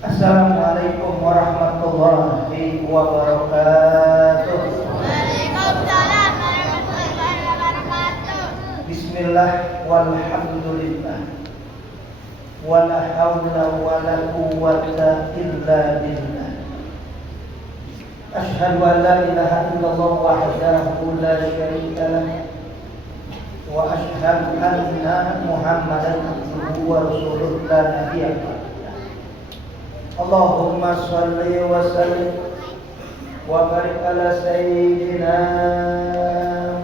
Assalamualaikum warahmatullahi wabarakatuh. Waalaikumsalam warahmatullahi wabarakatuh. Bismillah walhamdulillah wala haula wala quwwata illa billah. Asyhadu an la ilaha illallah wahdahu la syarika lah wa asyhadu anna Muhammadan abduhu wa rasuluhu la nabiyya ba'dah. Allahumma shalli wa sallim wa barik ala sayyidina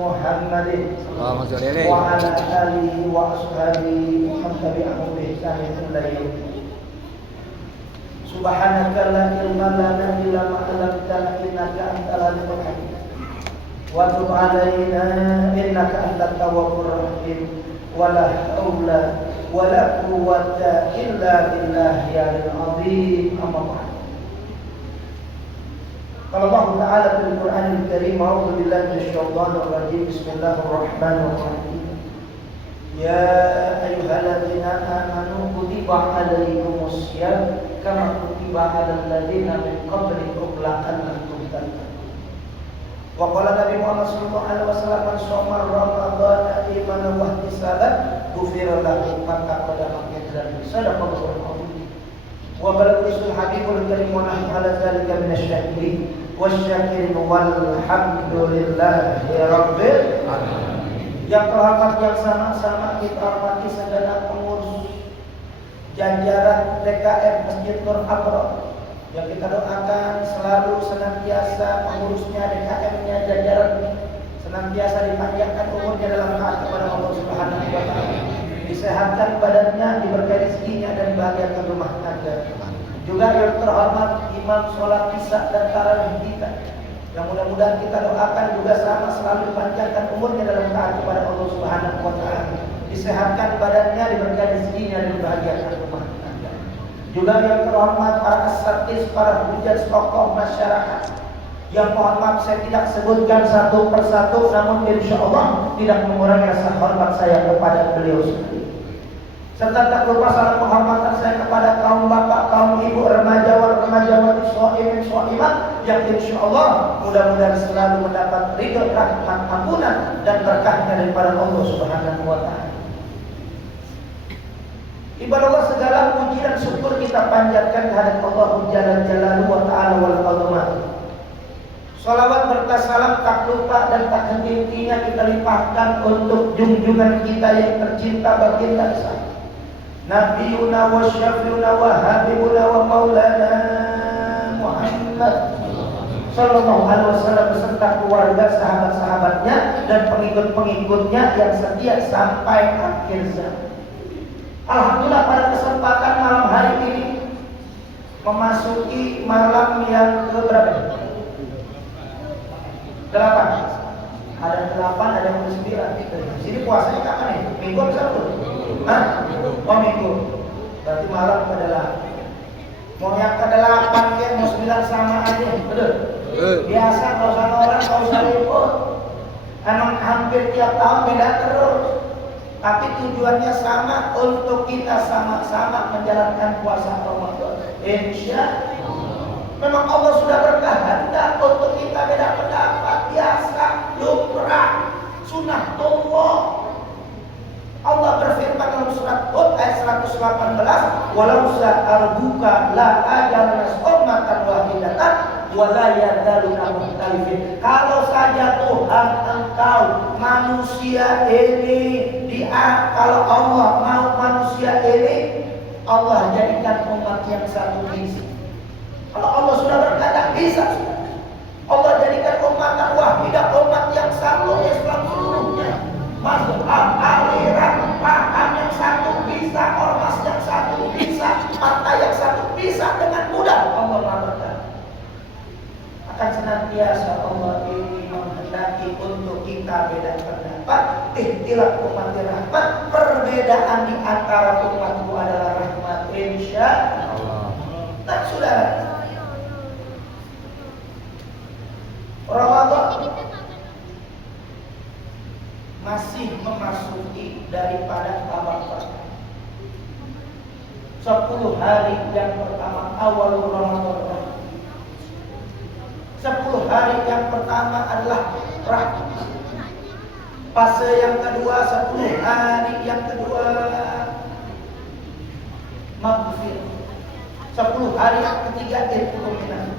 Muhammadin wa ala alihi wa ashabihi man tabi'ahum bi ihsan ila yaumil. Subhanaka la ilma lana illa ma 'allamtana innaka antal alimul hakim. Wa tub 'alaina innaka antat tawwabur rahim. Wala haula wala quwwata illa billahi al-'azim. Amma ba'd. Qala Allah Ta'ala fil Qur'anil Karim, a'udzu billahi minasyaitonir rajim. Bismillahirrahmanirrahim. Ya ayyuhalladzina amanu kutiba 'alaikumus syiyam kama kutiba 'alal ladzina min qablikum la'allakum tattaqun. Wa qala Nabi Muhammad sallallahu alaihi wasallam, man shoma ramadhana imanan wa ihtisaban ghufira lahu ma taqaddama min dhanbihi. Sadaqallahul azim. Wa balagha rasul habibul karim wa nahnu ala dzalika minasy-syakirin wasyakirin walhamdulillahi rabbil alamin. Yang terhormat, yang sama-sama kita hormati segenap pengurus jajaran TKM Masjid Nur Abrar, yang kita doakan selalu senantiasa pengurusnya, DKM-nya, jajaran senantiasa dipanjangkan umurnya dalam taat kepada Allah Subhanahu wa taala, disehatkan badannya, diberkahi rezekinya dan dibahagiakan rumah tangga. Juga yang terhormat imam sholat isya dan tarawih kita, yang mudah-mudahan kita doakan juga sama selalu dipanjangkan umurnya dalam taat kepada Allah Subhanahu wa taala, disehatkan badannya, diberkahi rezekinya dan dibahagiakan rumah tangga. Juga yang terhormat para asatidz, para hujjah, tokoh masyarakat, yang mohon maaf saya tidak sebutkan satu persatu, namun insyaallah tidak mengurangi rasa hormat saya kepada beliau sendiri. Serta tak lupa salam penghormatan saya kepada kaum bapak, kaum ibu, remajawati, shaimin, shaimat, yang insyaallah mudah-mudahan selalu mendapat ridho, rahmat, ampunan dan berkahnya daripada Allah Subhanahu wa taala. Ibadah Allah, segala puji dan syukur kita panjatkan kehadirat Allah Jalla Jalaluhu wa ta'ala wal azamah. Salawat berkah salam tak lupa dan tak henti-hentinya kita limpahkan untuk junjungan kita yang tercinta baginda besar, Nabiyuna wa syafiuna wa habibuna wa maulana Muhammad sallallahu alaihi wasallam beserta keluarga, sahabat-sahabatnya dan pengikut-pengikutnya yang setia sampai akhir zaman. Alhamdulillah, pada kesempatan malam hari ini memasuki malam yang ke-berapa? 8. Ada 8, ada yang ke-9. Sini puasanya kapan nih? Minggu atau Sabtu? Hah? Oh, Minggu. Berarti malam ke-8. Mau yang ke-8 ya, mau 9 sama aja. Betul? Biasa kalau sama orang kalau usah ribut. Emang hampir tiap tahun beda terus. Tapi tujuannya sama, untuk kita sama-sama menjalankan puasa Ramadan. Insya Allah. Memang Allah sudah berkehendak untuk kita beda pendapat, biasa, lumrah, sunnah Allah. Allah berfirman dalam surat Hud ayat 118, walau sa'arbuka la ajalna ummatan wahidatan wa la yadzaluna mukhtalifin. Kalau saja Tuhan engkau manusia ini kalau Allah mau manusia ini Allah jadikan umat yang satu visi. Kalau Allah sudah berkata bisa, Allah jadikan umat wahidah, umat yang satu, Islam seluruhnya, mazhab, aliran, paham yang satu bisa, ormas yang satu bisa, partai yang satu bisa dengan mudah. Allah berkata akan senantiasa Allah ini menghendaki untuk kita beda pendapat, ikhtilaf umat rahmat, perbedaan di antara umatku adalah rahmat, insya Allah. Nah, saudara, Ramadan masih memasuki daripada awal. 10 hari yang pertama awal Ramadan. 10 hari yang pertama adalah rahmat. Fase yang kedua 10 hari yang kedua maghfirah. 10 hari yang ketiga irkuminan.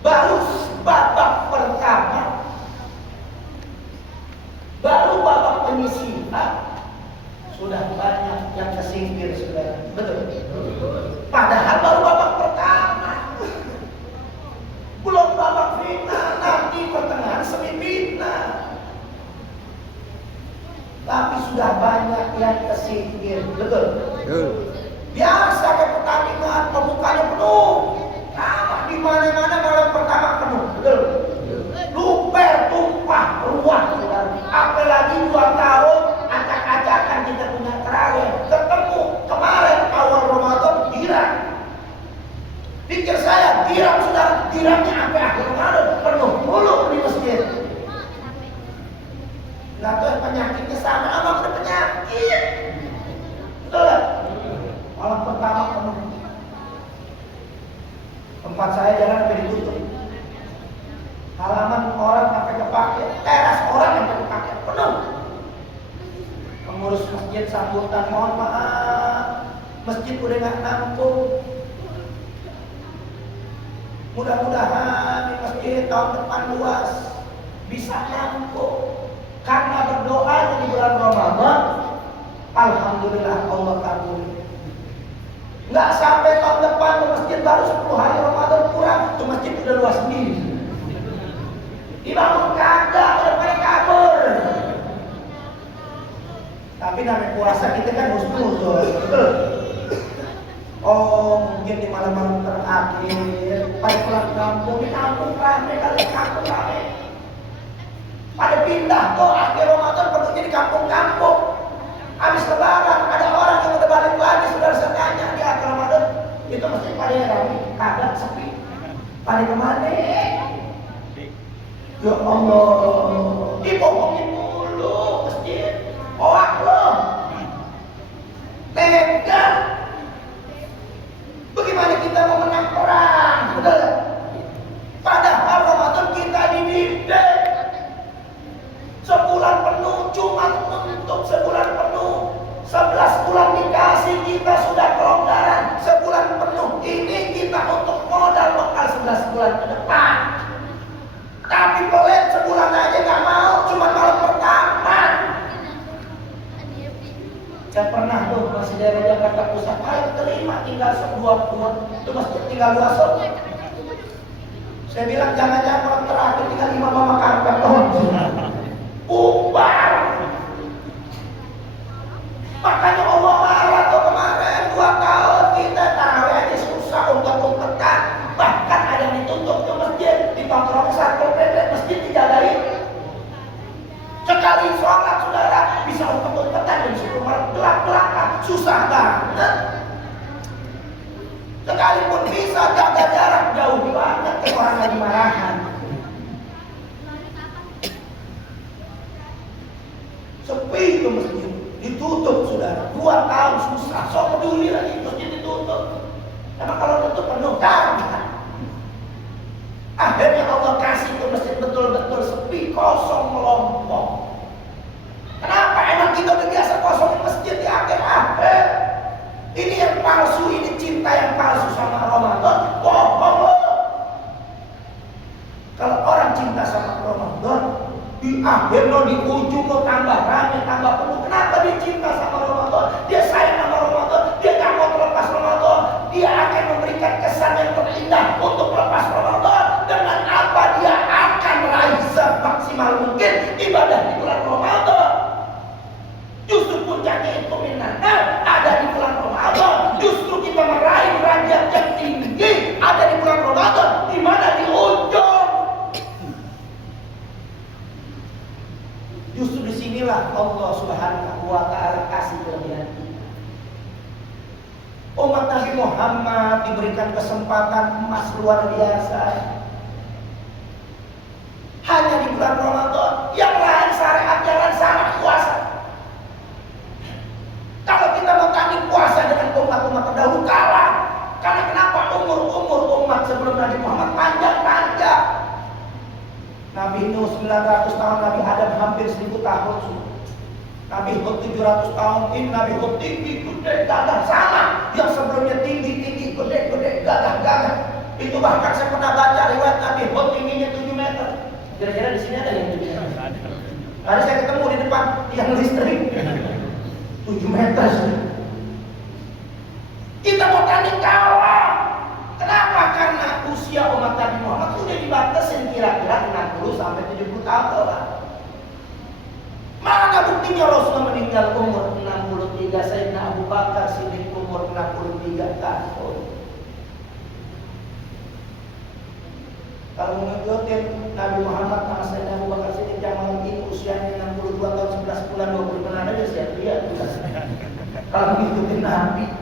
Baru babak pertama, baru babak penyisihan, sudah banyak yang kesingkir, saudara. Betul? Padahal baru babak pertama, belum babak final, nanti pertengahan semifinal. Tapi sudah banyak yang kesingkir. Betul? Biasa ke pertandingan pembukanya penuh, sama di mana-mana malam pertama penuh. Betul? Luper, tumpah, ruah, saudara. Apalagi 2 tahun acak-acakan kita punya terawih, ketemu kemarin awal Ramadan dirang. Pikir saya dirang, saudara, dirangnya sampai akhir Ramadan penuh mulu di masjid. Nggak tahu penyakitnya sama, abang ada penyakit. Betul? Malam pertama penuh. Tempat saya jalan sampai ditutup. Halaman orang sampai kepake, teras orang yang kepake penuh. Pengurus masjid sambutan, mohon maaf, masjid udah nggak nampung. Mudah-mudahan di masjid tahun depan luas bisa nampung. Karena berdoa di bulan Ramadan, alhamdulillah Allah kabul. Nggak sampai tahun depan ke masjid baru 10 hari Ramadan kurang, ke masjid udah luas sendiri. Dibangun kagak, udah pada kabur. Tapi namanya puasa kita kan husnuzon. Oh, mungkin di malam-malam terakhir pada pulang kampung, di kampung rame kali, kampung rame. Pada pindah tuh akhir Ramadan penuhnya di kampung-kampung. Habis lebaran ada orang yang udah balik lagi, saudara saya tanya di akhir Ramadan itu mesti pada rame, kagak sepi. Pada kemana? Ya Allah, dibohongin mulu masjid. Hoak loh. Tega. Bagaimana kita mau menang perang? Betul? Padahal Ramadan kita dididik. Sebulan penuh cuma untuk sebulan penuh. 11 bulan dikasih kita sudah kelonggaran. Sebulan penuh ini kita untuk modal bekal 11 bulan ke depan. Tapi pelit sebulan aja gak mau, cuma malam pertama. Saya pernah tuh masih daerah Jakarta Pusat, hari kelima tinggal 2 itu masjid tinggal 2 sok. Saya bilang jangan-jangan malam terakhir tinggal 5 mama karpet. Bubar. Makanya Allah marah tuh kemarin 2 tahun kita tarawih aja susah umpet-umpetan. Bahkan ada yang ditutup ke masjid, ditongkrong satpol PP, masjid dijagain. Sekali sholat saudara bisa umpet-umpetan dan suruh gelap-gelapan, susah banget. Sekalipun bisa jaga jarak jauh banget ke orang lagi marahan. Sepi itu masjid, ditutup saudara. 2 tahun susah, so peduli lagi masjid ditutup. Karena kalau tutup penuh kan. Akhirnya Allah kasih ke masjid betul-betul sepi, kosong, melompong. Kenapa? Emang kita udah biasa kosongin masjid di akhir-akhir. Ini yang palsu, ini cinta yang palsu sama Ramadan. Bohong loh. Kalau orang cinta sama Ramadan, di akhir lo, di ujung lo tambah rame, tambah penuh. Kenapa dia cinta sama Ramadan? Dia sayang sama Ramadan. Dia gak mau terlepas Ramadan. Dia akan memberikan kesan yang terindah untuk lepas Ramadan. Dengan apa dia akan raih semaksimal mungkin ibadah di bulan Ramadan. Justru puncaknya itu minana ada di bulan Ramadan. Justru kita meraih derajat yang tinggi ada di bulan Ramadan. Di mana di ujung. Justru disinilah Allah Subhanahu wa Ta'ala kasih kelebihan. Umat Nabi Muhammad diberikan kesempatan emas luar biasa. Hanya di bulan Ramadan, yang lain syariat jalan sama puasa. Kalau kita mau tanding puasa terdahulu kalah. Karena kenapa? Umur umat sebelum Nabi Muhammad panjang-panjang. Nabi Nuh 900 tahun, Nabi Adam hampir 1000 tahun. Nabi Hud 700 tahun, ini Nabi Hud tinggi, gede, gagah sama. Yang sebelumnya tinggi, gede, gagah. Itu bahkan saya pernah baca riwayat Nabi Hud tingginya 7 meter. Kira-kira di sini ada yang 7 meter? Tadi saya ketemu di depan tiang listrik 7 meter. Kita mau tanding kalah. Kenapa? Karena usia umat Nabi Muhammad sudah dibatasin kira-kira 60 sampai 70 tahun. Mana buktinya Rasulullah meninggal umur 63, Sayyidina Abu Bakar Siddiq umur 63 tahun. Kalau mengikuti Nabi Muhammad sama Sayyidina Abu Bakar Siddiq yang malam ini usianya 62 tahun 11 bulan 20 bulan aja siap lihat. Kalau mengikuti Nabi,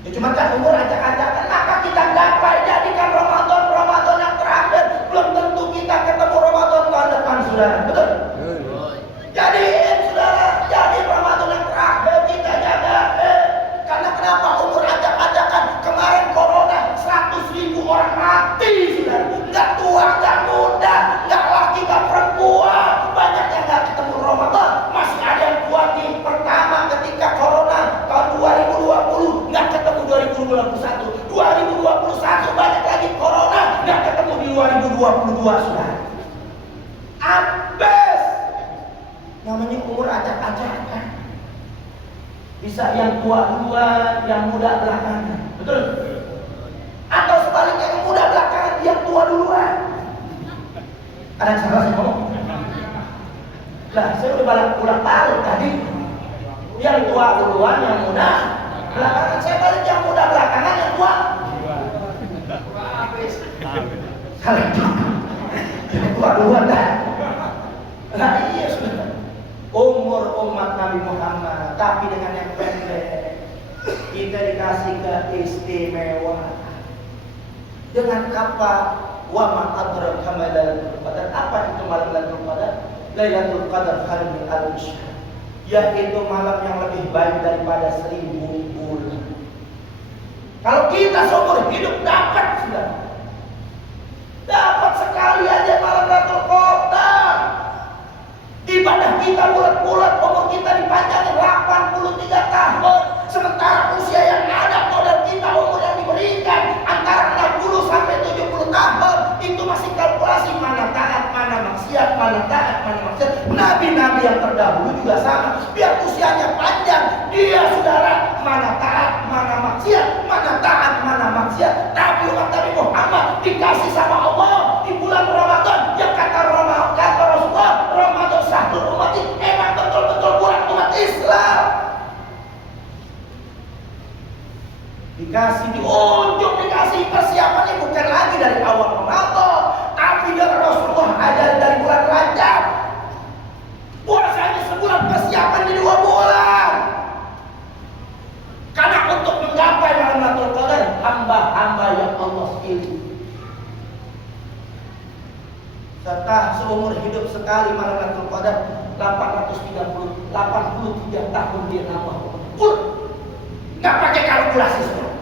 ya cuma kan umur acak-acakan, maka kita gapai jadikan Ramadan yang terakhir. Belum tentu kita ketemu Ramadan tahun depan, saudara. Betul? Jadiin saudara, jadi Ramadan yang terakhir kita jaga. Karena kenapa? Umur acak-acakan. Kemarin corona 100.000 orang mati, saudara. Nggak tua, nggak muda, nggak laki, nggak perempuan. Banyak yang nggak ketemu Ramadan. Masih ada yang tua di pertama ketika corona tahun 2020, nggak ketemu 2021. 2021 banyak lagi corona, nggak ketemu di 2022, saudara. Abes. Namanya umur acak-acakan. Bisa yang tua duluan, yang muda belakangan. Betul? Atau sebaliknya yang muda belakangan, yang tua duluan. Ada yang salah sih ngomong? Lah, saya udah balik tadi. Yang tua duluan, yang muda belakangan. Saya balik yang muda belakangan, yang tua. Salah. Yang tua duluan dah. Nah iya sudah. Umur umat Nabi Muhammad, tapi dengan yang pendek. Kita dikasih keistimewaan. Dengan apa? Wa ma adraka ma Lailatul Qadar. Apa itu malam Lailatul Qadar? Lailatul Qadar khairun min alfi syahr. Yaitu malam yang lebih baik daripada 1000 bulan. Kalau kita seumur hidup dapat sudah. Dapat sekali aja malam Lailatul Qadar. Ibadah kita bulat-bulat, umur kita dipanjangin 83 tahun. Sementara usia yang ada modal kita, umur yang diberikan antara 60 sampai 70 tahun. Itu masih kalkulasi mana taat, mana maksiat, mana taat, mana maksiat. Nabi-nabi yang terdahulu juga sama. Biar usianya panjang, dia saudara mana taat, mana maksiat, mana taat, mana maksiat. Tapi umat Nabi Muhammad dikasih sama Allah di bulan Ramadan yang kata Rasulullah, Ramadan syahrul umat ini emang betul-betul bulan umat Islam. Dikasih di ujung, dikasih persiapannya bukan lagi dari awal Ramadan, tapi dari Rasulullah ajar dari bulan Rajab. Puasanya sebulan, persiapan di 2 bulan. Karena untuk menggapai malam Lailatul Qadar, hamba-hamba yang Allah pilih. Setelah seumur hidup sekali malam Lailatul Qadar 83 tahun dia nambah. Nggak pakai kalkulasi semua.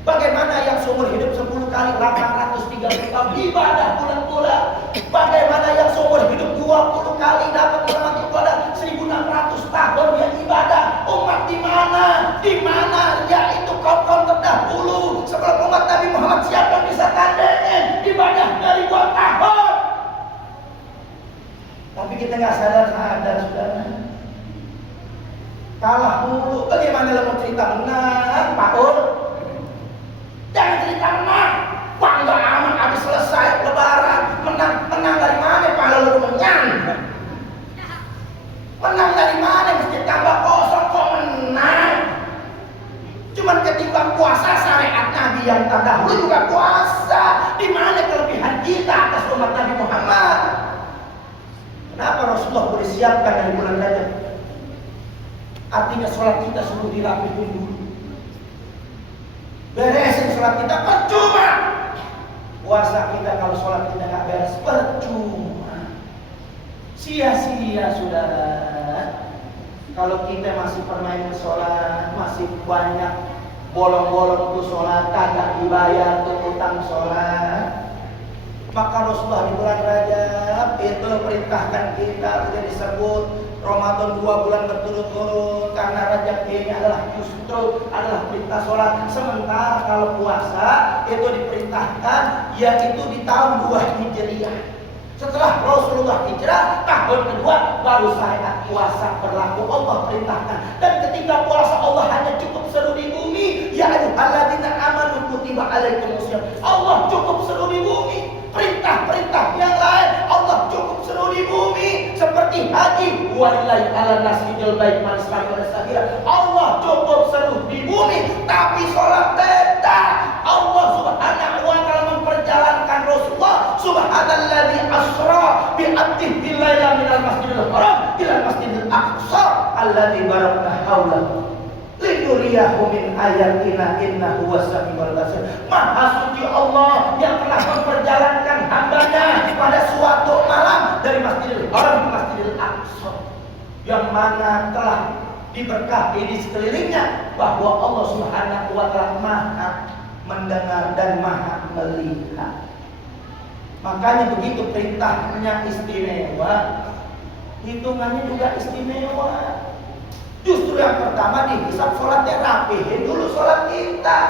Bagaimana yang seumur hidup 10 kali 830 tahun ibadah bulan-bulan. Bagaimana yang seumur hidup 20 kali dapat Lailatul Qadar 1600 tahun dia ibadah. Umat di mana? Di mana? Yaitu kaum-kaum terdahulu sebelum umat Nabi Muhammad. Siapa yang bisa tandingin ibadah dari ribuan tahun? Tapi kita nggak sadar saudara. Kalah mulu. Bagaimana lo mau cerita menang, Pak Ur? Jangan cerita menang. Bangga amat habis selesai lebaran. Menang dari mana? Kalau lo menang. Menang dari mana? Masjid tambah kosong kok menang. Cuman ketimbang puasa syariat Nabi yang terdahulu juga puasa. Di mana kelebihan kita atas umat Nabi Muhammad? Kenapa Rasulullah boleh siapkan dari bulan Rajab? Artinya sholat kita suruh dirapihin dulu. Beresin sholat kita, percuma. Puasa kita kalau sholat kita nggak beres, percuma. Sia-sia saudara. Kalau kita masih permain sholat, masih banyak bolong-bolong tuh sholat kagak dibayar tuh utang sholat. Maka Rasulullah di bulan Rajab itu perintahkan kita tidak disebut Ramadan 2 bulan berturut-turut, karena Rajab ini adalah justru adalah perintah sholat. Sementara kalau puasa itu diperintahkan yaitu di tahun 2 Hijriah. Setelah Rasulullah hijrah tahun kedua baru syariat puasa berlaku. Allah perintahkan, dan ketika puasa Allah hanya cukup seru di bumi. Ya ayyuhalladzina amanu kutiba alaikumusiyam. Allah cukup seru di bumi. Perintah-perintah yang lain Allah cukup seru di bumi, seperti haji. Walillahi 'alan nasi hajjul bait man istata'a sabila. Allah cukup seru di bumi, tapi sholat beda. Allah Subhanahu wa taala memperjalankan Rasulullah subhanalladzi asra bi 'abdihi bil laila minal masjidil haram ila masjidil aqsa alladzi barakna haulahu linuriyahu min ayatina innahu was-sami'ul basir. Maha suci Allah yang telah memperjalankan hambanya pada suatu malam dari Masjidil Haram ke Masjidil Aqsa, yang mana telah diberkahi di sekelilingnya, bahwa Allah Subhanahu wa taala Maha mendengar dan Maha melihat. Makanya begitu perintahnya istimewa, hitungannya juga istimewa. Justru yang pertama dihisab sholatnya, rapihin dulu sholat kita.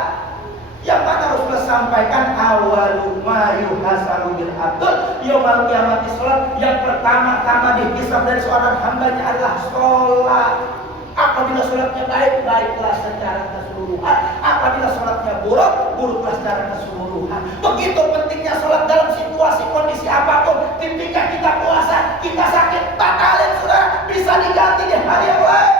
Yang mana Rasulullah sampaikan awalu ma yuhasabu bil abdul yaumal qiyamati sholat. Yang pertama-tama dihisab dari seorang hambanya adalah sholat. Apabila sholatnya baik, baiklah secara keseluruhan. Apabila sholatnya buruk, buruklah secara keseluruhan. Begitu pentingnya sholat dalam situasi kondisi apapun. Ketika kita puasa, kita sakit, batalin sudah, bisa diganti di hari yang lain.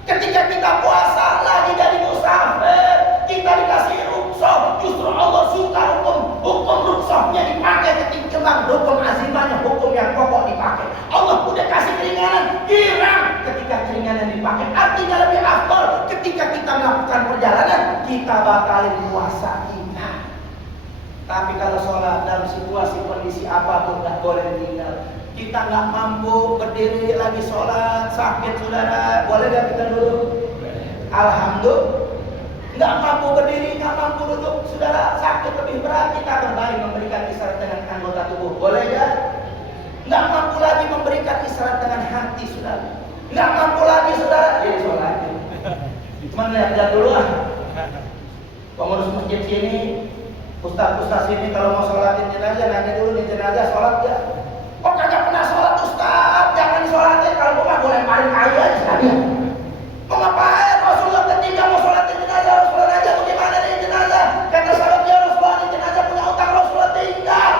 Ketika kita puasa lagi jadi musafir, kita dikasih rukhsah, justru Allah suka hukum rukhsahnya dipakai ketimbang hukum azimahnya, hukum yang pokok dipakai. Allah udah kasih keringanan, girang ketika keringanan dipakai. Artinya lebih afdal ketika kita melakukan perjalanan, kita batalin puasa kita. Tapi kalau sholat dalam situasi kondisi apapun nggak boleh ditinggal. Kita nggak mampu berdiri lagi sholat, sakit saudara, boleh gak kita duduk? Alhamdulillah. Nggak mampu berdiri, nggak mampu duduk, saudara, sakit lebih berat, kita berbalik memberikan isyarat dengan anggota tubuh, boleh gak? Nggak mampu lagi memberikan isyarat dengan hati, saudara. Nggak mampu lagi, saudara, ya sholat. Cuman lihat dulu lah. Pengurus masjid sini, ustaz-ustaz sini kalau mau sholatin jenazah, nanya dulu nih jenazah sholat gak? Oh kagak pernah sholat ustaz, jangan sholatin. Kalau gue mah boleh paling kaya aja sekalian. Mau ngapain? Rasulullah ketika mau sholatin jenazah, Rasulullah aja bagaimana nih jenazah? Kata sahabatnya, Rasulullah nih jenazah punya utang, Rasulullah tinggal.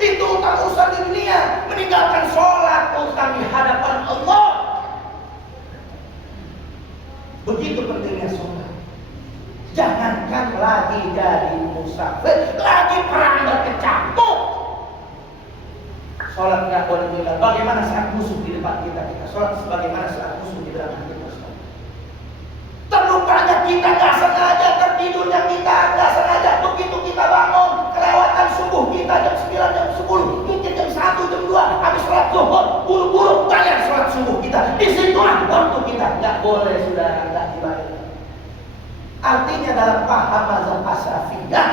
Itu utang urusan di dunia, meninggalkan sholat, utang di hadapan Allah. Begitu pentingnya sholat. Jangankan lagi jadi musafir, lagi perang berkecamuk, sholat nggak boleh tinggal. Bagaimana saat musuh di depan kita? Kita sholat sebagaimana saat musuh di belakang kita. Terlupanya kita nggak sengaja, tertidurnya kita nggak sengaja. Begitu kita bangun, kelewatan subuh kita jam 9, jam 10, mungkin jam 1, jam 2, habis sholat zuhur, buru-buru bayar sholat subuh kita. Disitulah waktu kita nggak boleh, saudara, nggak dibayar. Artinya dalam paham mazhab Asy-Syafi'iyah,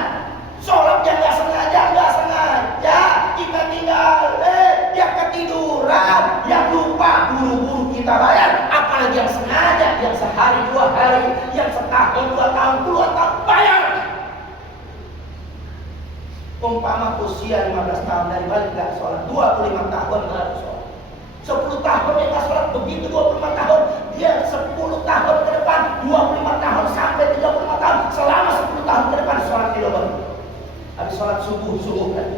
sholatnya nggak sengaja kita tinggal, yang ketiduran, yang lupa, buru-buru kita bayar. Apalagi yang sengaja, yang sehari 2 hari, yang setahun 2 tahun, puluhan tahun bayar. Umpama usia 15 tahun dari balik gak sholat, 25 tahun gak sholat, 10 tahun yang gak sholat, begitu 25 tahun, dia 10 tahun ke depan, 25 tahun sampai 35 tahun, selama 10 tahun ke depan sholat di double. Habis sholat subuh kan,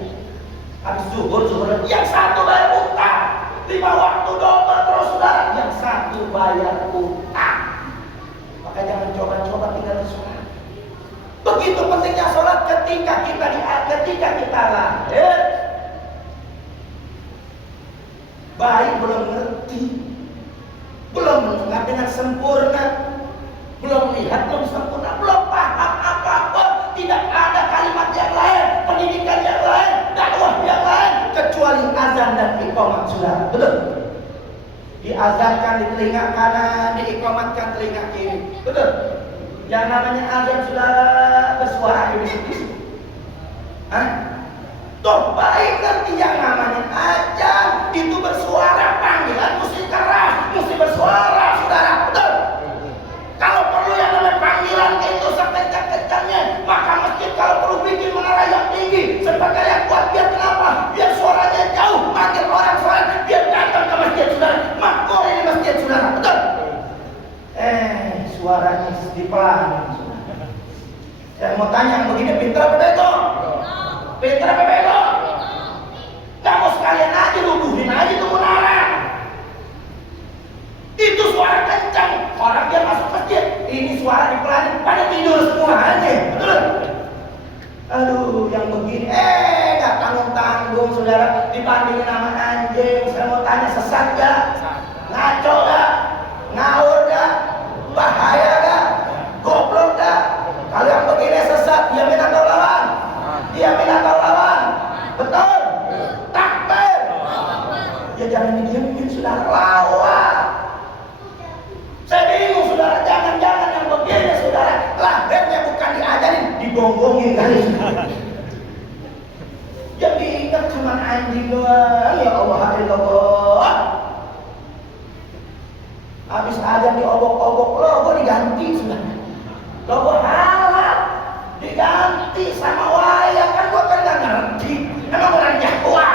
habis zuhur, yang satu bayar utang, 5 waktu double terus saudara, yang satu bayar utang. Maka jangan coba-coba tinggal di sholat. Begitu pentingnya sholat ketika kita lahir, bayi belum ngerti, belum mendengar dengan sempurna, belum lihat belum sempurna, belum paham apa-apa, tidak ada kalimat yang lain, pendidikan yang lain, dakwah yang lain kecuali azan dan iqamat, saudara. Betul? Diazankan di telinga kanan, diiqamatkan telinga kiri. Betul? Yang namanya azan sudah bersuara di bisik-bisik. Hah? Toh baik ngerti yang namanya azan itu bersuara, panggilan mesti keras, mesti bersuara, saudara. Betul? Kalau perlu yang namanya panggilan itu sekencang-kencangnya, maka masjid kalau perlu bikin menara yang tinggi, sebagai yang kuat. Biar kenapa? Biar suaranya jauh, manggil orang sholat, biar datang ke masjid, saudara. Makmur ini masjid, saudara. Betul? Suaranya dipelanin. Saya mau tanya, yang begini pintar apa bego? Pintar apa bego? Gak mau sekalian aja, rubuhin aja tuh menara. Itu suara kencang, orang biar masuk masjid. Ini suara dipelanin, pada tidur semua aja. Betul? Aduh, yang begini, gak tanggung-tanggung, saudara. Dibandingin sama anjing. Saya mau tanya, sesat gak? Ngaco gak? Ngawur gak? Bahaya gak? Goblok gak? Kalau yang begini sesat, dia minat atau lawan? Dia minat atau lawan? Betul? Takbir. Ya jangan didiamin, saudara, lawan. Saya bingung, saudara, jangan-jangan yang begini, saudara, lahirnya bukan diajarin, digonggongin kali. Yang diingat cuma anjing doang, ya Allah, Allah. Habis azan diobok-obok, logo diganti, saudara. Logo halal diganti sama wayang, kan gua kan gak ngerti. Emang orang Jawa?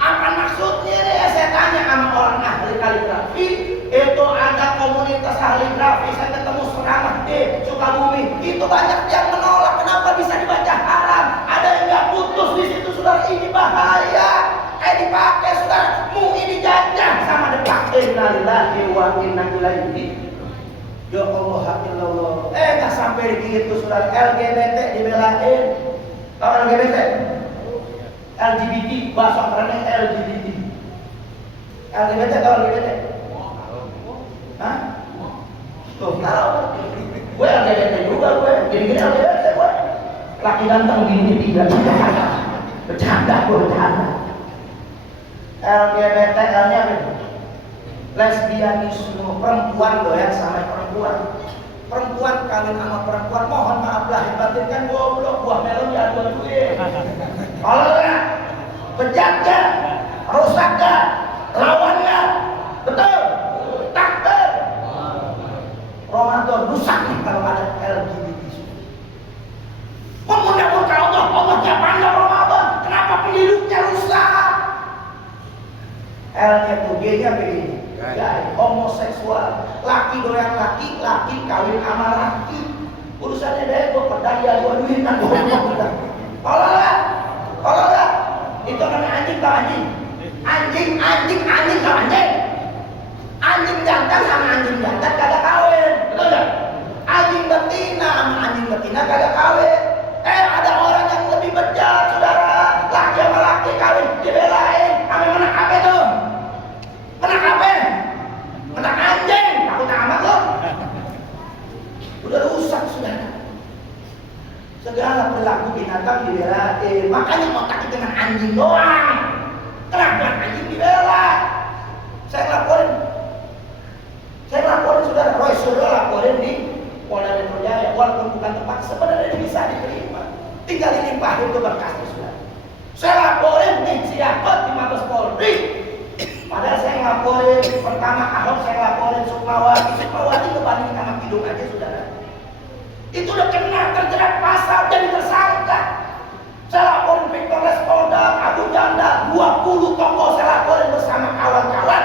Apa maksudnya nih? Saya tanya sama orang ahli kaligrafi. Itu ada komunitas ahli grafis, saya ketemu Seramat di Sukabumi. Itu banyak yang menolak. Kenapa bisa dibaca haram? Ada yang nggak putus di situ, saudara. Ini bahaya. Dipakai, saudara. Mungkin dijajah sama depak. Innalillahi wa inna ilaihi. Ya Allah, Allah. Nggak sampai begitu, saudara. LGBT dibelain. Tahu LGBT? LGBT, bahasa kerennya LGBT. LGBT tahu LGBT? Hah? Tuh, tahu. Gue LGBT juga, gue. Gini-gini LGBT gue. Laki ganteng gini tiga. Bercanda, gue bercanda. LGBT L-nya apa? Lesbianisme. Perempuan doyan sama perempuan. Perempuan kawin sama perempuan. Mohon maaf lahir batin, kan goblok. Buah melon ya dua duit. Kalau enggak, bejat gak? Rusak gak? Lawan gak? Betul? Takbir. Ramadan rusak nih kalau ada LGBT. Mengundang-undang Allah, Allah tiap pandang Ramadan. Kenapa penduduknya rusak? L-nya tuh, G-nya begini. Gay, homoseksual. Laki doyan laki, laki kawin sama laki. Urusannya bego, pedaya dua duitan. Kalau enggak, itu namanya anjing tau anjing. Anjing tau anjing. Anjing jantan sama anjing jantan kagak kawin, betul gak? Anjing betina sama anjing betina kagak kawin. Ada orang yang lebih bejat, saudara. Laki sama laki kawin, dibelain. Sampai menak apa tuh? Menak apa? Menak anjing. Takut amat loh. Udah rusak, saudara. Segala perilaku binatang dibelain. Makanya otak dengan anjing doang. Kenapa anjing dibela? Saya laporin, saudara. Roy Suryo laporin di Polda Metro Jaya. Walaupun bukan tempat sebenarnya bisa diterima, tinggal dilimpahin ke berkasnya, saudara. Saya laporin nih si dapat di Mabes Polri. Padahal saya laporin pertama Ahok, saya laporin Sukmawati kebanding sama Kidung aja, saudara. Itu udah kena terjerat pasal jadi tersangka. Saya laporin Victor Lespoda, Abu Janda, 20 tokoh saya laporin bersama kawan-kawan.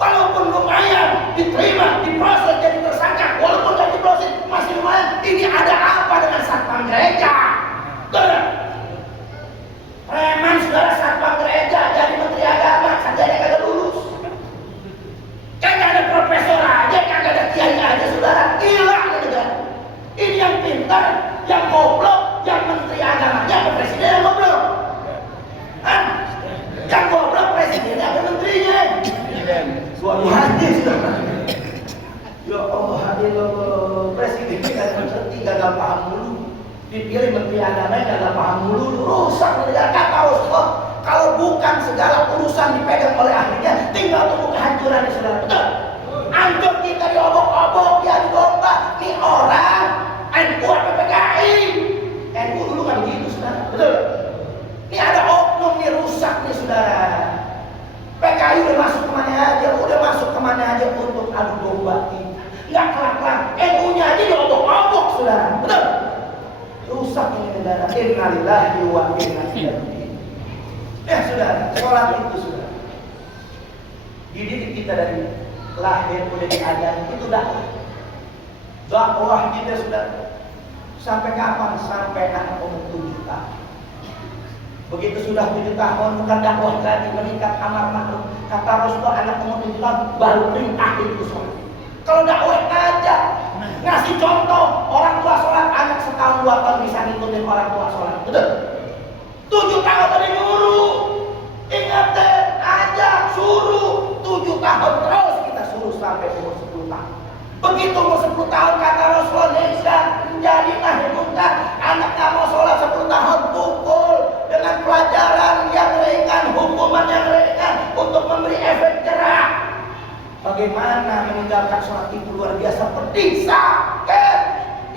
Walaupun lumayan diterima, diproses jadi tersangka, walaupun gak diproses masih lumayan. Ini ada apa dengan satpam gereja? Preman, saudara, satpam gereja jadi menteri agama, sarjana kagak lulus. Kagak ada profesor aja, kagak ada kiai aja, saudara. Gila negara. Ini yang pintar, yang goblok, yang menteri agamanya, apa presiden yang goblok? Hah? Yang goblok presidennya apa menterinya? Suami hadis. Ya Allah, presidennya gak ngerti, gak paham mulu. Dipilih menteri agamanya gak paham mulu, rusak negara. Kata Rasulullah, kalau bukan segala urusan dipegang oleh ahlinya, tinggal tunggu kehancurannya, saudara. Betul? Hancur kita diobok-obok, ya digomba. Nih orang mertua kita. Nggak kelar-kelar, NU-nya aja diobok-obok, saudara. Betul? Rusak ini negara. Innalillahi wa inna ilaihi raji'un. Saudara, sholat itu saudara. Dididik kita dari lahir udah diajarin itu dakwah kita sudah sampai kapan? Sampai anak umur 7 tahun. Begitu sudah 7 tahun bukan dakwah lagi, meningkat amar ma'ruf. Kata Rasulullah anak umur 7 tahun baru perintah itu sholat. Kalau dakwah aja ngasih contoh orang tua sholat, anak setahun 2 tahun bisa ngikutin orang tua sholat. Betul? 7 tahun tadi nyuruh, ingatin, ajak, suruh. 7 tahun terus kita suruh sampai umur 10 tahun. Begitu umur 10 tahun kata Rasulullah jadi munkar, anak nggak mau sholat 10 tahun pukul dengan pelajaran yang ringan, hukuman yang ringan untuk memberi efek jerah. Bagaimana meninggalkan sholat itu luar biasa pedih, sakit.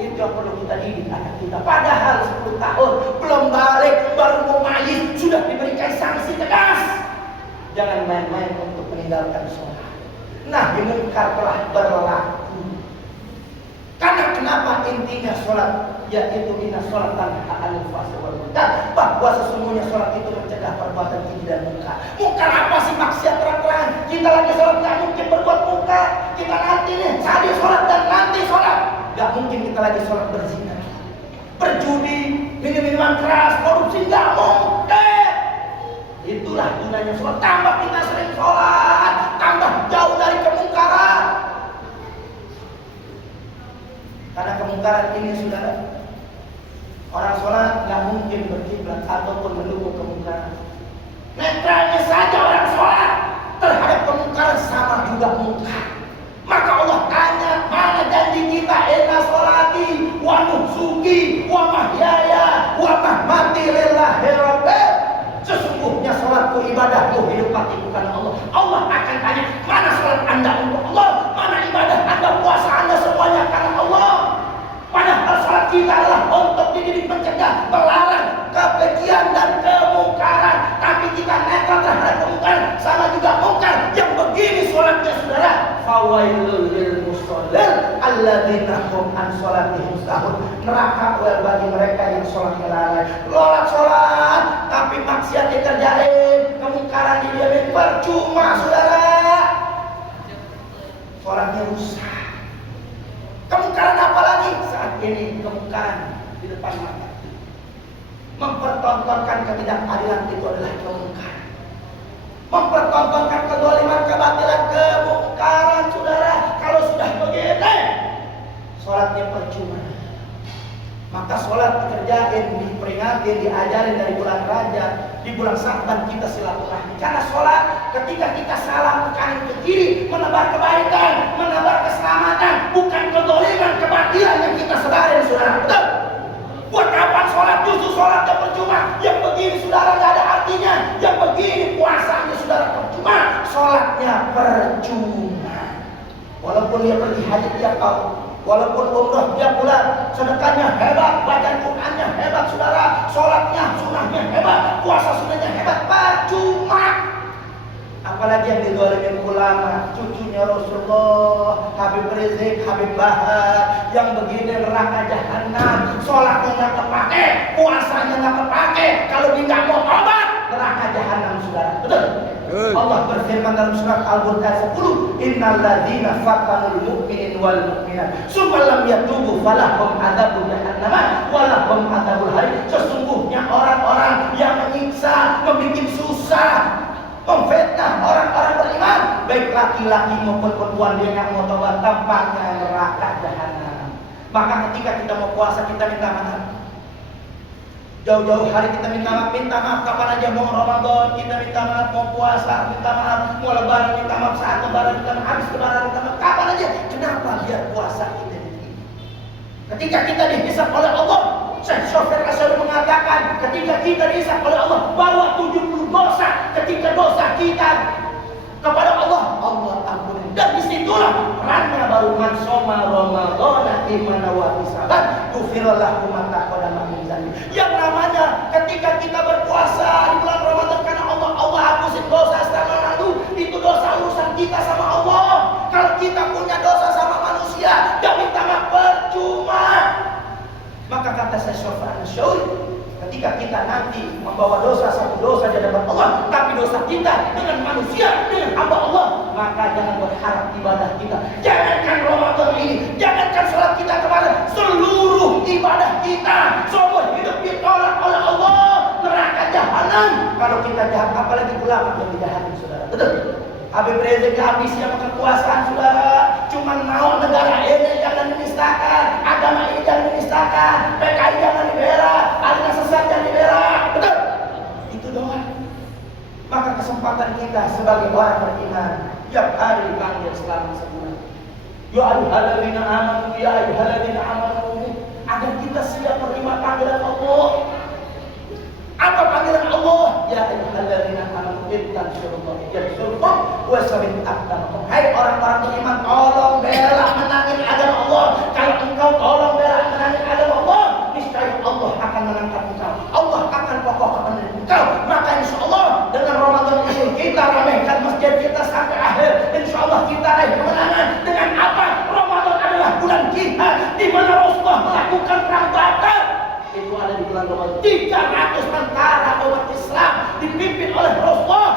Itu yang perlu kita didik anak kita. Padahal 10 tahun belum balik, baru mau mayit sudah diberikan sanksi tegas. Jangan main-main untuk meninggalkan sholat. Nah, munkar telah berlaku. Karena kenapa intinya sholat, yaitu inna sholat tanha 'anil fahsya'i wal munkar, bahwa sesungguhnya sholat itu mencegah perbuatan keji dan munkar. Munkar apa sih? Maksiat terang-terangan. Kita lagi sholat nggak mungkin berbuat munkar. Kita nanti nih tadi sholat dan nanti sholat, nggak mungkin kita lagi sholat berzina, berjudi, minum-minuman keras, korupsi, nggak mungkin. Itulah gunanya sholat. Tambah kita sering sholat, tambah jauh dari kemungkaran. Karena kemungkaran ini saudara, orang sholat nggak mungkin berkiblat ataupun mendukung kemungkaran. Netralnya saja orang sholat terhadap kemungkaran sama juga mungkar. Maka Allah tanya, mana janji kita? Inna sholati wa nusuki wa mahyaya wa mahmati lillahi rabbil. Sesungguhnya sholatku, ibadahku, hidup matiku karena Allah. Allah akan tanya, mana sholat anda untuk Allah? Mana ibadah anda, puasa anda, semuanya karena Allah. Padahal sholat kita adalah untuk dididik, mencegah, melarang kekejian dan kemungkaran. Tapi kita netral terhadap kemungkaran, sama juga mungkar. Yang begini sholatnya saudara, fawailul lil musallin alladzina hum an sholatihim sahun. Neraka bagi mereka yang sholatnya lalai. Sholat, tapi maksiat dikerjain, kemungkaran didiamin, percuma saudara. Sholatnya rusak. Kemungkaran apa lagi? Saat ini kemungkaran di depan mata. Mempertontonkan ketidakadilan itu adalah kemungkaran. Mempertontonkan kezaliman, kebatilan, kemungkaran saudara. Kalau sudah begini, sholatnya percuma. Maka sholat dikerjain, diperingatin, diajarin dari bulan Rajab, di bulan Sya'ban kita silaturahmi. Karena sholat ketika kita salah ke kanan ke kiri, menebar kebaikan, menebar keselamatan, bukan kezaliman, kebatilan yang kita sebarin saudara. Betul? Buat kapan sholat? Justru sholatnya percuma. Yang begini saudara gak ada artinya. Yang begini puasanya saudara percuma, sholatnya percuma. Walaupun dia pergi haji tiap tahun, walaupun umrah tiap bulan, sedekahnya hebat, bacaan Qur'annya hebat saudara, sholatnya, sunahnya hebat, puasa sunahnya hebat, percuma. Apalagi yang dizalimin ulama, cucunya Rasulullah, Habib Rizik, Habib Bahar, yang begini neraka jahanam, sholatnya nggak kepake, puasanya nggak kepake, kalau dia nggak mau tobat, neraka jahanam saudara. Betul? Allah berfirman dalam surat Al-Baqarah 10, innal ladzina fatanul mu'minin wal mu'minat tsumma lam yatubu falahum adzabun jahannam wa lahum adzabul harim. Sesungguhnya orang-orang yang menyiksa, membikin susah, memfitnah orang-orang beriman, baik laki-laki maupun perempuan, dia yang mau tobat, tempatnya neraka jahanam. Maka ketika kita mau puasa, kita minta maaf. Jauh-jauh hari kita minta maaf kapan aja, mau Ramadan kita minta maaf, mau puasa minta maaf, mau lebaran minta maaf, saat lebaran minta maaf, habis lebaran minta maaf, kapan aja. Kenapa? Biar puasa kita diterima. Ketika kita dihisab oleh Allah, Syekh Syafi'i Asy'ari mengatakan, ketika kita dihisab oleh Allah bahwa 70 dosa, ketika dosa kita kepada Allah, Allah ampuni. Dan disitulah perannya baru man shoma Ramadhana imana wa ihtisaban ghufira lahu ma taqaddama min dzanbi. Yang namanya ketika kita berpuasa di bulan Ramadan karena Allah, Allah hapusin dosa selama lalu. Itu dosa urusan kita sama Allah. Kalau Kalau kita punya dosa sama manusia, gak minta maaf percuma. Maka kata saya Sufyan Ats-Tsauri, ketika kita nanti membawa dosa satu dosa di hadapan Allah, tapi dosa kita dengan manusia, dengan hamba Allah, maka jangan berharap ibadah kita. Jangankan Ramadan ini, jangankan sholat kita kemarin, seluruh ibadah kita, semua hidup ditolak oleh Allah, neraka jahanam. Kalau kita jahat, apalagi ulama yang dijahatin, saudara. Betul? Habib Rizik dihabisi sama kekuasaan, saudara. Cuman mau negara ini jangan dinistakan, agama ini jangan dinistakan, PKI jangan dibela, aliran sesat jangan dibela. Betul? Itu doang. Maka kesempatan kita sebagai orang beriman, tiap hari dipanggil selama sebulan. Ya ayyuhalladzina amanu, ya ayyuhalladzina amanu, agar kita siap menerima panggilan Allah. Apa panggilan Allah? Ya ayyuhalladzina amanu intansurullah yansurkum wa sabbit aqdamakum. Hai orang-orang beriman, tolong bela menangin agama Allah. Kalau engkau tolong bela menangin agama Allah, niscaya Allah akan mengangkat engkau. Allah akan kokohkan engkau. Maka insyaallah dengan Ramadan ini kita ramaikan masjid kita sampai akhir. Insyaallah kita raih kemenangan. Dengan apa? Ramadan adalah bulan jihad di mana Rasulullah melakukan perang Badar. Itu ada di bulan Ramadan. 300 tentara umat Islam dipimpin oleh Rasulullah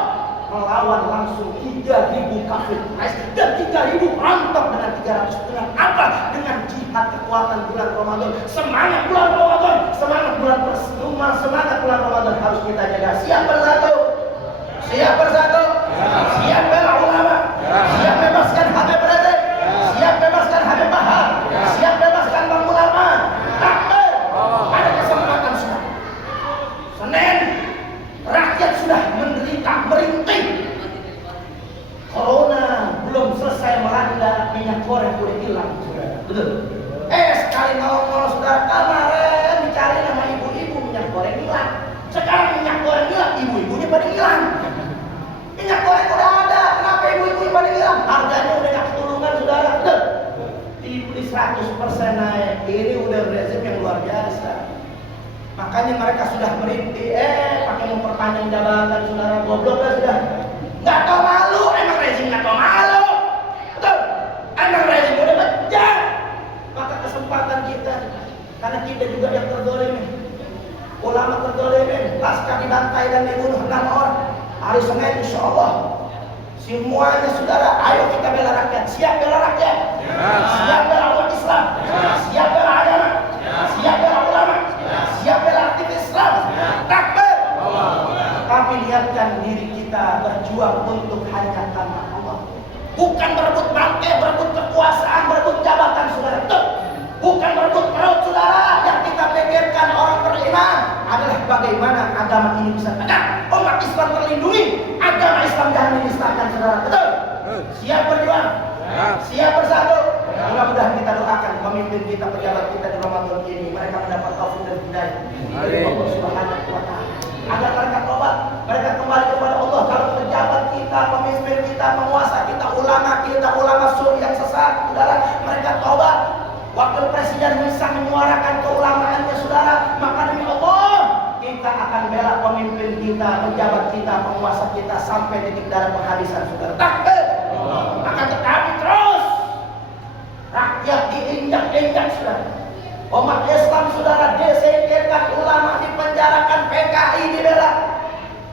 melawan langsung 3.000 kafir Quraisy dan 3.000 perampok dengan 300. Dengan apa? Dengan jihad kekuatan bulan Ramadan. Semangat bulan Ramadan, semangat bulan persetujuan, semangat bulan Ramadan harus kita jaga. Siap bersatu? Siap bersatu? Siap bela ulama? Siap bebaskan Habib Rizik? Siap bebaskan Habib Bahar? Siap bebaskan Bang Mulama? Takbir! Ada kesempatan sudah. Senin, rakyat sudah menderita, merintih. Corona belum selesai melanda, minyak goreng udah hilang. Betul? Sekali ngomong saudara, kemarin dicari nama ibu-ibu minyak goreng hilang. Sekarang minyak goreng hilang, ibu-ibunya pada hilang. Minyak goreng udah ada, kenapa ibu-ibunya pada hilang? Harganya udah gak ketulungan, saudara. Betul? Dibeli 100% naik. Ini udah rezim yang luar biasa. Makanya mereka sudah merintih, pakai memperpanjang jabatan, saudara. Goblok dah sudah. Nggak tahu malu, emang rezim nggak tahu malu. Betul? Emang rezim udah bejat. Maka kesempatan kita, karena kita juga yang terdolim, ulama terdolim, laskar dibantai dan dibunuh 6 orang. Hari Senin insya Allah semuanya saudara, ayo kita bela rakyat. Siap bela rakyat? Siap bela umat Islam? Siap bela agama? Siap bela ulama? Siap bela aktivis Islam? Takbir! Tapi niatkan diri kita berjuang untuk hanya karena Allah. Bukan berebut bangke, berebut kekuasaan, berebut jabatan, saudara. Betul. Bukan berebut perut, saudara. Yang kita pikirkan orang beriman adalah bagaimana agama ini bisa tegak, umat Islam terlindungi, agama Islam jangan dinistakan, saudara. Betul. Siap berjuang? Siap bersatu? Mudah-mudahan kita doakan pemimpin kita, pejabat kita di Ramadan ini, mereka mendapat taufik dan hidayah dari Allah Subhanahu wa Ta'ala, agar mereka tobat, mereka kembali kepada Allah. Kalau pejabat kita, pemimpin kita, penguasa kita, ulama sur yang sesat, saudara, mereka tobat. Wakil Presiden bisa menyuarakan keulamaannya, saudara, maka demi Allah kita akan bela pemimpin kita, pejabat kita, penguasa kita sampai titik darah penghabisan, saudara. Takbir! Akan tetapi terus rakyat diinjak-injak, saudara. Umat Islam, saudara, disingkirkan, ulama dipenjarakan, PKI dibela,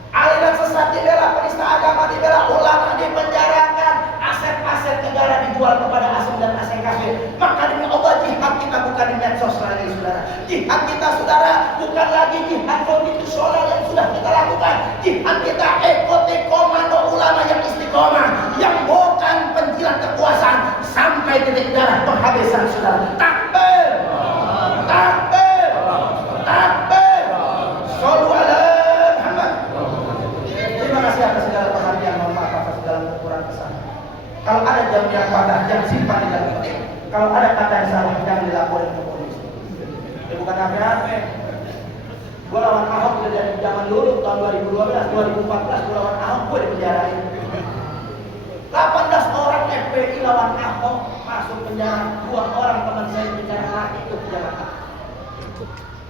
aliran sesat dibela, penista agama dibela, ulama dipenjarakan, aset-aset negara dijual kepada asing dan asing kafir. Maka demi Allah, jihad kita bukan di medsos lagi, saudara. Jihad kita, saudara, bukan lagi jihad konstitusional yang sudah kita lakukan. Jihad kita ikuti komando ulama yang istiqomah, yang bukan penjilat kekuasaan sampai titik darah penghabisan, saudara. Takbir! Takbir! Takbir! Shollu ala Muhammad. Terima kasih atas segala perhatian, mohon maaf atas segala kekurangan kesalahan. Kalau ada jam yang patah, jangan simpan di dalam hati. Kalau ada kata yang salah, jangan dilaporin ke polisi. Ini bukan apa-apa. Gue lawan Ahok udah dari zaman dulu, tahun 2012, 2014, gue lawan Ahok, gue dipenjarain. 18 orang FPI lawan Ahok, masuk penjara. 2 orang teman saya penjara lagi, itu penjara.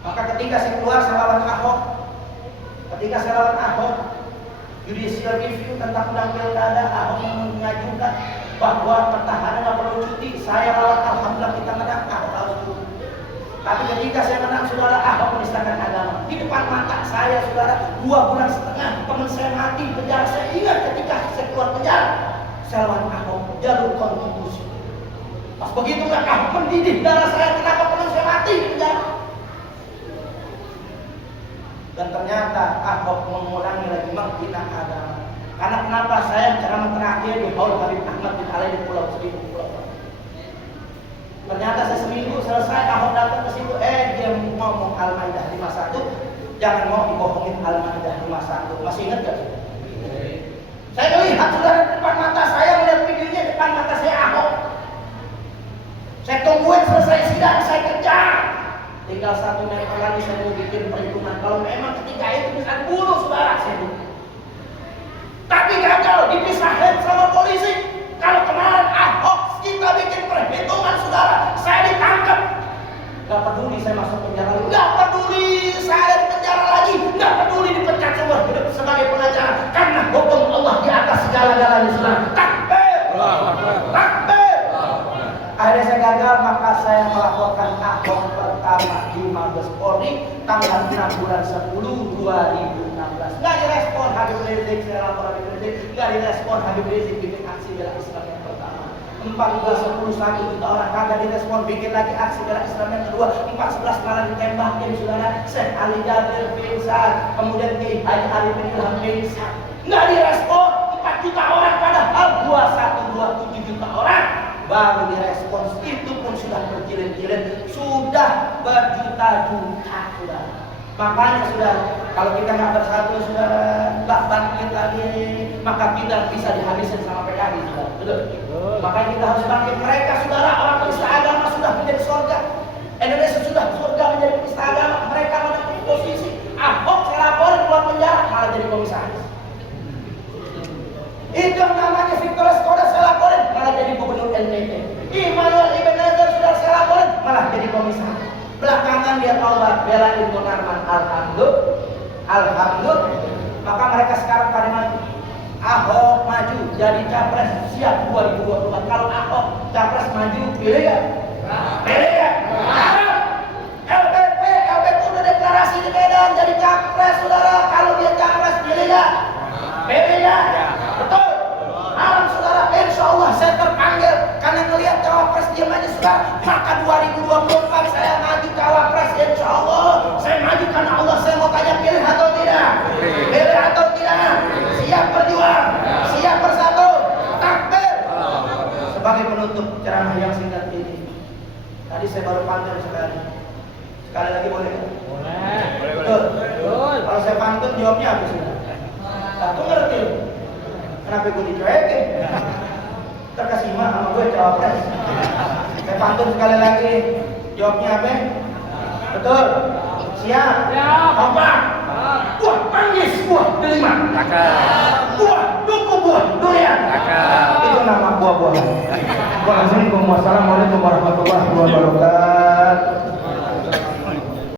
Maka ketika saya keluar, saya lawan Ahok. Ketika saya lawan Ahok, judicial review tentang undang pilkada, Ahok mengajukan bahwa petahana nggak perlu cuti. Saya lawan, alhamdulillah kita menang, Ahok harus cuti. Tapi ketika saya menang, saudara, Ahok menistakan agama di depan mata saya, saudara. 2 bulan setengah teman saya mati di penjara. Saya ingat ketika saya keluar penjara, saya lawan Ahok jalur konstitusi. Pas begitu nggak Ahok mendidih darah saya, kenapa teman saya mati di penjara? Dan ternyata Ahok mengulangi lagi menghina agama. Karena kenapa? Saya ceramah terakhir di Haul Habib Ahmad bin Ali di Pulau Seribu, Pulau Bali. Ternyata saya seminggu selesai, Ahok datang ke situ, dia ngomong Al-Maidah 51, jangan mau dibohongin Al-Maidah 51. Masih ingat gak? Saya melihat saudara di depan mata saya, melihat videonya di depan mata saya Ahok. Saya tungguin selesai sidang, saya kejar. Tinggal 1 meter lagi saya mau bikin perhitungan. Kalau memang ketika itu bisa bunuh saudara saya dulu. Tapi gagal, dipisahin sama polisi. Kalau kemarin Ahok kita bikin perhitungan saudara, saya ditangkap. Gak peduli saya masuk penjara lagi, gak peduli saya di penjara lagi, gak peduli dipecat seumur hidup sebagai pengacara. Karena hukum Allah di atas segala-galanya saudara. Takbir, takbir. Akhirnya saya gagal, maka saya melaporkan Ahok pertama di Mabes Polri tanggal 6 bulan 10 2016. Nggak direspon Habib Rizik, saya lapor Habib Rizik, nggak direspon Habib Rizik bikin aksi bela Islam yang pertama. 14-11 juta orang kagak direspon, bikin lagi aksi bela Islam yang kedua. 4-11 malah ditembakin saudara. Syekh Ali Jabir pingsan, kemudian Kiai Haji Arifin Ilham pingsan. Nggak direspon 4 juta orang, padahal 21-27 juta orang baru direspons. Itu pun sudah berjilid-jilid, sudah berjuta-juta sudah. Makanya sudah, kalau kita nggak bersatu sudah nggak bangkit lagi, maka kita bisa dihabisin sama PKI sudah. Betul? Makanya kita harus bangkit. Mereka saudara, orang penista agama sudah menjadi surga. Indonesia sudah surga menjadi penista agama. Mereka menempati posisi. Ahok saya laporin keluar penjara malah jadi komisaris. Itu yang namanya Victor Skoda saya laporin malah jadi gubernur NTT. Immanuel Ibn Nazar sudah saya laporin malah jadi komisaris. Belakangan dia taubat belain Munarman, alhamdulillah. Maka mereka sekarang pada maju. Ahok maju jadi capres siap 2024. Kalau Ahok capres maju, pilih ya? Pilih ya? LBP udah deklarasi di Medan jadi capres saudara. Kalau dia capres pilih ya? Pilih ya? Betul. Alam saudara, insya Allah saya terpanggil karena ngelihat cawapres diam aja saudara. Maka 2024 saya maju cawapres, insya Allah saya maju karena Allah. Saya mau tanya pilih atau tidak? Pilih atau tidak? Siap berjuang, siap bersatu, takbir. Sebagai penutup ceramah yang singkat ini, tadi saya baru pantun sekali lagi boleh? Boleh. Betul. Kalau saya pantun jawabnya apa sih? Aku ngerti. Kenapa gue dicuekin? Terkasih mah sama gue cawapres. Saya pantun sekali lagi. Jawabnya apa? Betul. Siap. Kompak. Buah manggis, buah delima. Buah duku, buah durian. Itu nama buah-buahan. Wassalamualaikum warahmatullahi wabarakatuh.